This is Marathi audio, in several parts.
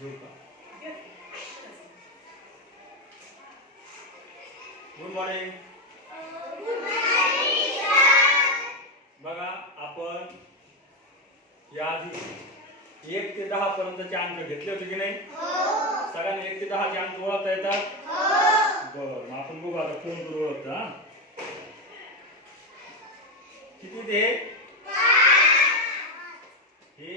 घेऊ का? Good morning. बघा आपण याआधी 1 ते 10 पर्यंतचे अंक घेतले होते की नाही? सगळ्यांनी 1 ते 10 चे अंक ओळखता येतात? बरं, मग आपण बघू आता कोण करू ओळखता. किती ते हे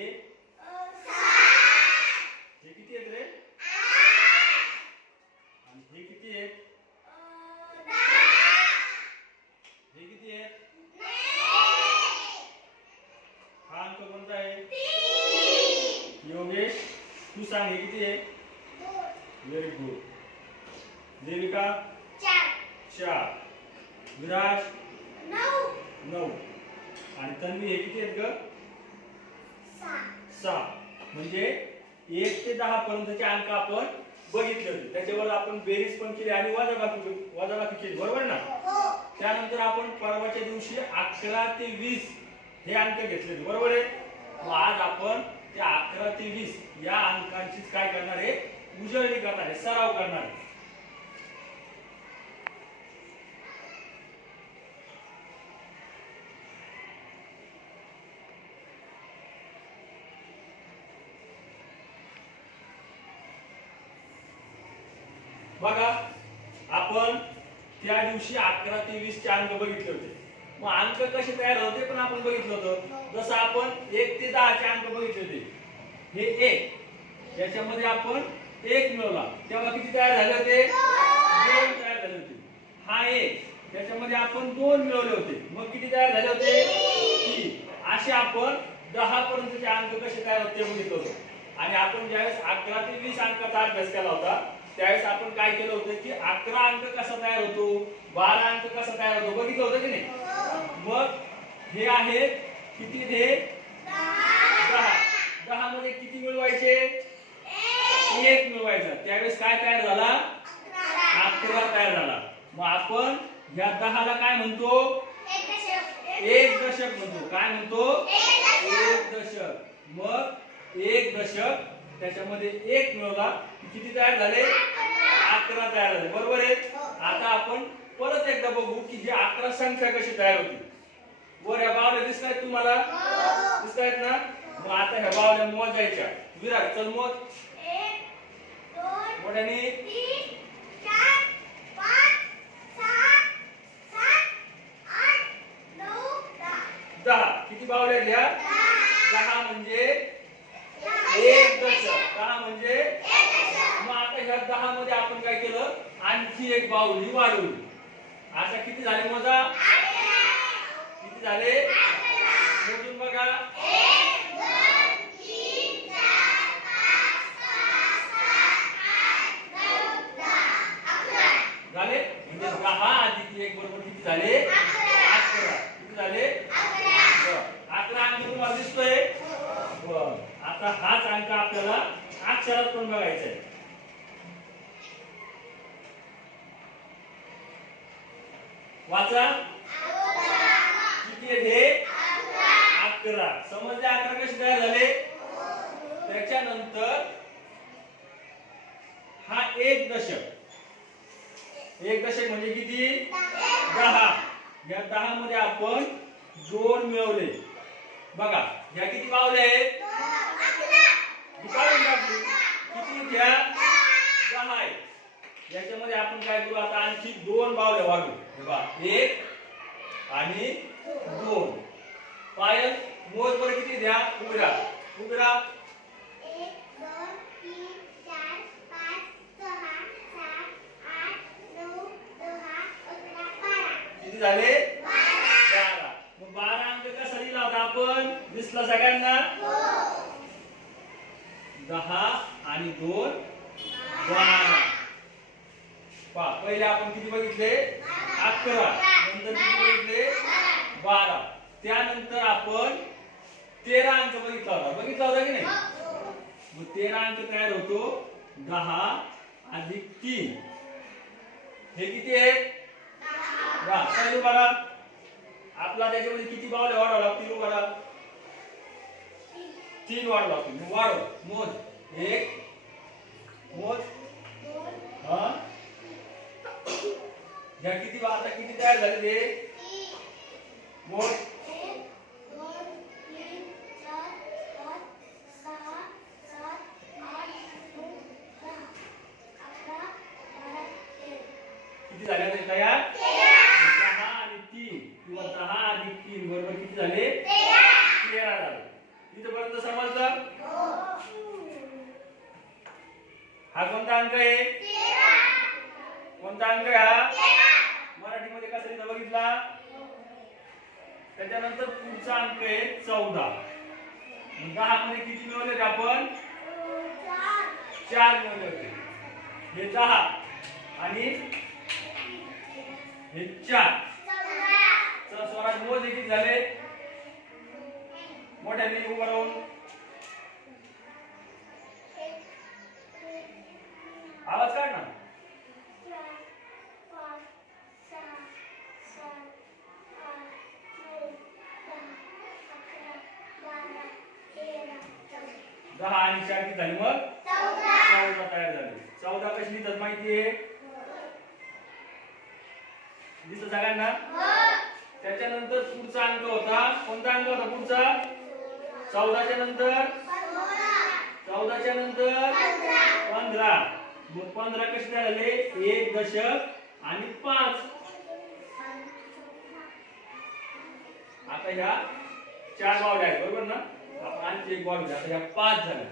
किती आहेत रे? आणि हे किती आहेत? हे किती आहेत? हा अंक कोणता आहे? योगेश तू सांग हे किती आहे? Very good. देविका 4. विराज 9. आणि तन्वी हे किती आहेत ग? 6. म्हणजे 1 ते 10 पर्यंतचे अंक आपण बघितले होते. त्याच्यावर आपण बेरीज पण केली आणि वजाबाकी केली, बरोबर ना? त्यानंतर आपण परवाच्या दिवशी 11 ते 20 हे अंक घेतले होते, बरोबर आहे? मग आज आपण ते 11 ते 20 या अंकांचीच काय करणार आहे? उजळणी करणार आहे, सराव करणार आहे. बघा आपण त्या दिवशी 11 ते 20 चे अंक बघितले होते. मग अंक कसे तयार होते पण आपण बघितलं होतं. जसं आपण 1 ते 10 चे अंक बघितले होते. हे 1 याच्यामध्ये आपण 1 मिळवला तेव्हा किती तयार झाले होते? 2 तयार झाले होते. हा 1 त्याच्यामध्ये आपण 2 मिळवले होते, मग किती तयार झाले होते? 3. असे आपण 10 पर्यंतचे अंक कसे तयार होते बघितलं होतं. आणि आपण ज्यावेळेस 11 ते 20 अंकाचा अभ्यास केला होता त्यावेळेस आपण काय केलं होतं की 11 अंक कसा तयार होतो, 12 अंक कसा तयार होतो बघितलं होतं की नाही? मग हे आहे किती? हे 10 मध्ये किती मिळवायचे? 1 मिळवायचा. त्यावेळेस काय तयार झाला? 11 तयार झाला. मग आपण या 10 ला काय म्हणतो? 1 दशक म्हणतो. काय म्हणतो? 1 दशक. मग 1 दशक त्याच्यामध्ये 1 मिळवला किती तयार झाले? 11 तयार झाले, बरोबर आहे? आता आपण परत एकदा बघू की ही 11 संख्या कशी तयार होती. वर ह्या बावल्या दिसतायत तुम्हाला? दिसतायत ना? मग आता ह्या बावल्या मोजायच्या. विराट चल मोज. 1 2 मोठ्याने 3 4 5 6 7 8 9 10. किती बावल्या घ्या? 10 म्हणजे 1 दशक. 10 म्हणजे 1 दशक. मग आता ह्या 10 मध्ये आपण काय केलं? आणखी एक बाहुली वाढवली. आता किती झाले मोजा? किती झाले? मोजून बघा. 1 2 3 4 5 6 7 8 9 10 11 झाले. म्हणजे 10 अधिक 1 बरोबर किती झाले? 11. किती झाले? 11. 11 अंक तुम्हाला दिसतोय? बरं. आता हाच अंक आपल्याला अक्षरात पण बघायचा आहे. वाचा. किती आहेत हे? 11. समजले 11 कसे तयार झाले? त्याच्यानंतर हा 1 दशक. 1 दशक म्हणजे किती? 10. या 10 मध्ये आपण 2 मिळवले. बघा ह्या किती बावल्या आहेत? 11. किती घ्या? 10 आहे. याच्यामध्ये आपण काय करू? आता आणखी 2 बावल्या वाढवू. हे बघा 1 आणि 2. पायल मोज बरं किती द्या? उघडा 1 2 3 4 5 6 7 8 9 10 11 12 किती झाले? 12. मग 12 अंक कसा लिहिला होता आपण? दिसला सगळ्यांना? 10 आणि 2 12. पहा पहिले आपण किती बघितले? 11. नंतर किती बघितले? 12. त्यानंतर आपण 13 अंक बघितला होता की नाही? मग 13 अंक तयार होतो 10 अधिक 3. हे किती आहे? 10. चालू करा. आपला त्याच्यामध्ये किती बावल्या वाढवा लागतील? बघा 3 वाढवा लागतील. वाढव मोज. 1 मोज हा या किती आता किती तयार झाले ते मोज 1 2 3 4 5 6 7 8 9 10 11 12 13 किती झाले ते तयार 10 आणि 3 किंवा 10 आणि 3 बरोबर किती झाले 13 झाले इथपर्यंत समजलं हा कोणता अंक आहे 13 कोणता अंक आहे हा 13 मराठीमध्ये कसा लिहिता बघितला त्याच्यानंतर पुढचा अंक आहे 14 10 मध्ये किती मिळवले होते आपण 4 मिळवले होते हे 10 आणि हे 4 चला स्वराज मोज किती झाले मोठ्याने उभं राहून आवाज काढ ना 10 आणि 4 किती झाले मग 14 तयार झाले 14 कशी लिहितात माहितीये दिसत सगळ्यांना त्याच्यानंतर पुढचा अंक होता कोणता अंक होता पुढचा 14 च्या नंतर 14 च्या नंतर 15 मग 15 कसे झाले 1 दशक आणि 5 आता ह्या 4 बावड्या आहेत बरोबर ना आपण आणखी एक बावडी आता ह्या 5 झाल्या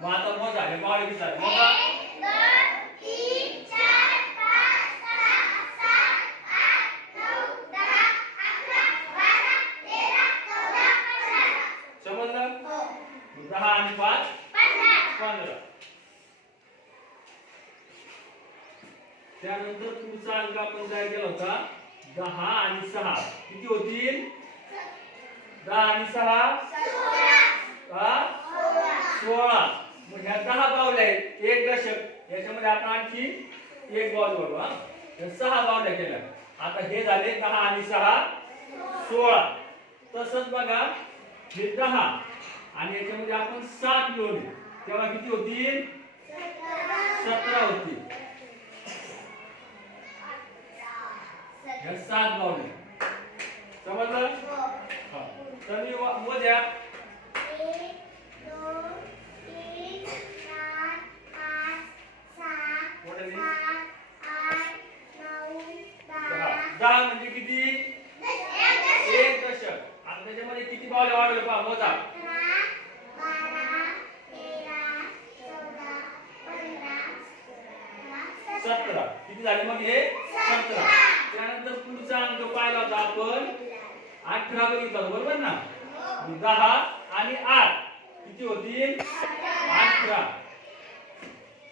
मग आता मोजा हे बावडे किती झाले मोजा 1 2 3 4 5 6 7 8 9 10 11 12 13 14 15 समजलं 10 आणि 5 15 त्यानंतर पुढचा अंक आपण काय केला होता 10 आणि 6 किती होतील 10 आणि 6 16 मग ह्या 10 बावल्या आहेत एक दशक याच्यामध्ये आपण आणखी एक बावली बघू हा 6 बावल्या केल्या आता हे झाले 10 आणि 6 16 तसंच बघा हे 10 आणि याच्यामध्ये आपण 7 मिळवले तेव्हा किती होतील 17 होतील ह्या 7 बावल्या समजलं हा तर मी मोजा 1 2 3 4 5 6 मोठ्याने 7 8 9 10 10 म्हणजे किती एक दशक आता त्याच्यामध्ये किती बावल्या वाढवले पहा मोजा 17 किती झाले मग हे 17 त्यानंतर पुढचा अंक पाहिला होता आपण 18 बघितला होता बरोबर ना 10 आणि 8 किती होतील 18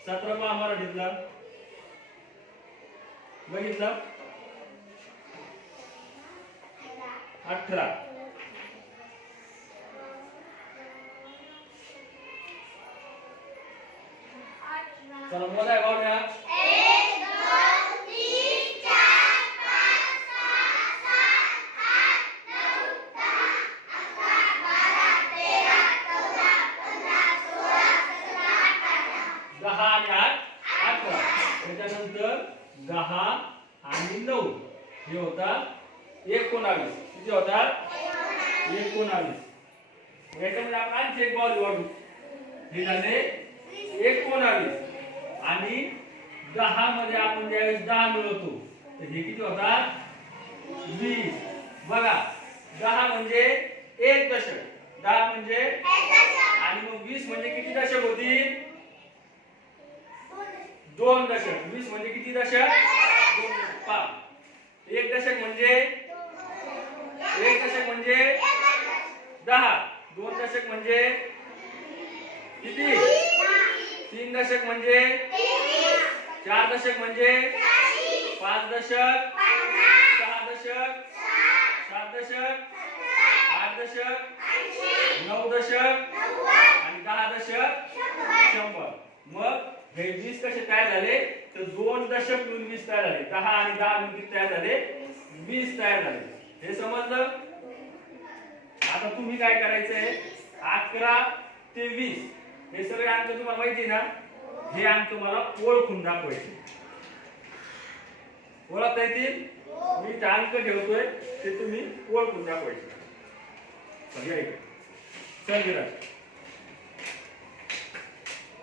17 पहा मराठीतला बघितलं 18 चला मोजा बावड्या 1 2 3 4 5 6 7 8 9 10 11 12 13 14 15 16 17 18 10 आणि 8 18 त्याच्यानंतर 10 आणि 9 हे होता 19 किती होता 19 याच्यामध्ये आपण आणखी एक बॉल वाढू हे झाले 19 आणि 10 मध्ये आपण ज्यावेळेस 10 मिळवतो तर हे किती होतात 20 बघा 10 म्हणजे एक दशक 10 म्हणजे आणि मग 20 म्हणजे किती दशक होतील 2 दशक 20 म्हणजे किती दशक 2 दशक पहा एक दशक म्हणजे 10 2 दशक म्हणजे किती 3 दशक म्हणजे 4 दशक म्हणजे 5 दशक 6 दशक 7 दशक 8 दशक 9 दशक आणि 10 दशक 100 मग हे 20 कसे तयार झाले तर 2 दशक मिळून 20 तयार झाले 10 आणि 10 मिळून किती तयार झाले 20 तयार झाले हे समजलं आता तुम्ही काय करायचंय 11 ते 20 हे सगळे अंक तुम्हाला माहिती ना हे अंक मला ओळखून दाखवायचे. ओळखता येतील? मी ते अंक ठेवतोय ते तुम्ही ओळखून दाखवायचे. या इकडे. चल विराज,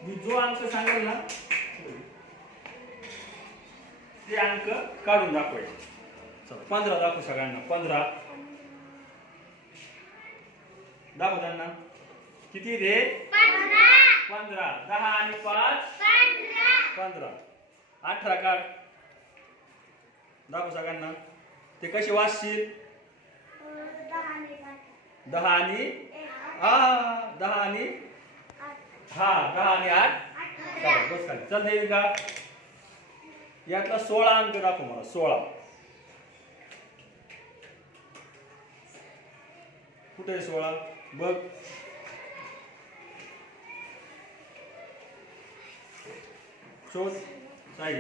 मी जो अंक सांगेल ना ते अंक काढून दाखवायचे. चला 15 दाखवू सगळ्यांना. 15 दाखव त्यांना. किती रे? 15. 10 आणि 5 15. 18 काढ. दाखव सगळ्यांना. ते कसे वाचशील? 10 आणि 10 आणि 8. चला बस खाली. चल देविका, यातला 16 अंक दाखव मला. 16 कुठे आहे? 16 बघ. शोध साई.